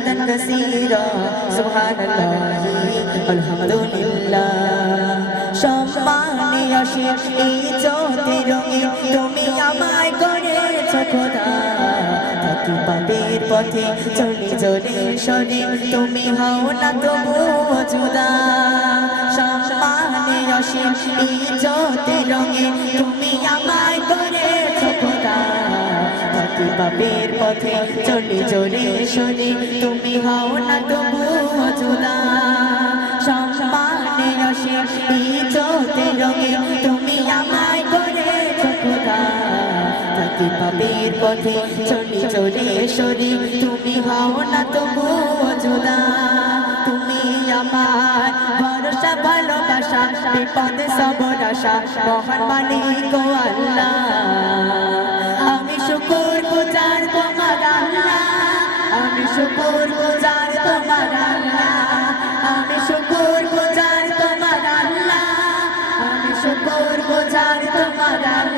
hamdan kaseera subhanallah alhamdulillah সম্মানে আসে এই চোখে রঙে তুমি আমায় করেছ খোদা। থাকি পাপের পথে, চলে চলে সরে তুমি হও না তবু জুদা সম্মানে আসে এই চোখে রঙে থাকি পাপের পথে চলে চলে সরে তুমি হও না তবুও জুদা সম্মানে অশেষ ইজ্জতে রঙে। তুমি আমায় করেছ খোদা থাকি পাপের পথে চলে চলে সরে তুমি হও না তবুও জুদা তুমি আমার ভরসা, ভালোবাসা, বিপদে সবর আশা। মহান মালিক আল্লাহ। শুকুর গুজার তোমার আল্লাহ। আমি শুকুর গুজার তোমার আল্লাহ। আমি শুকুর গুজার তোমার আল্লাহ।